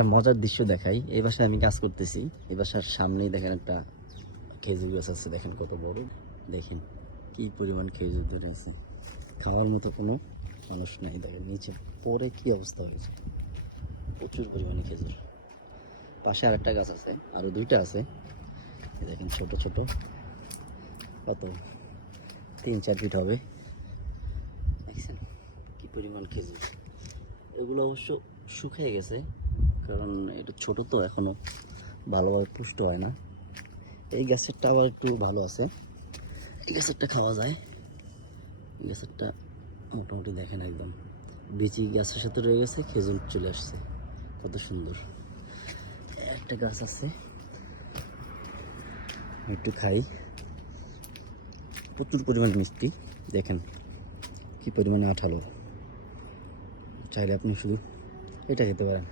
একটা মজার দৃশ্য দেখাই। এই বাসায় আমি কাজ করতেছি, এই বাসার সামনেই দেখেন একটা খেজুর গাছ আছে, দেখেন কত বড়, দেখেন কি পরিমাণ খেজুর ধরে আছে। খাওয়ার মতো কোনো মানুষ নাই, দেখেন নিচে পরে কি অবস্থা হয়েছে, প্রচুর পরিমাণে খেজুর। পাশে আর একটা গাছ আছে, আরও দুইটা আছে, দেখেন ছোট ছোট, কত 3-4 ফিট হবে, দেখছেন কি পরিমাণ খেজুর। এগুলো অবশ্য শুকিয়ে গেছে, কারণ এটা ছোট তো এখনো ভালোভাবে পুষ্ট হয় না। এই গাছেরটা আবার একটু ভালো আছে, এই গাছেরটা খাওয়া যায়। এই গাছেরটা মোটামুটি দেখেন একদম বিচি গাছের সাথে রয়ে গেছে, খেজুর চলে আসছে, কত সুন্দর। একটা গাছ আছে, একটু খাই, প্রচুর পরিমাণ মিষ্টি, দেখেন কি পরিমাণে আঠালো। চাইলে আপনি শুধু এটা খেতে পারেন।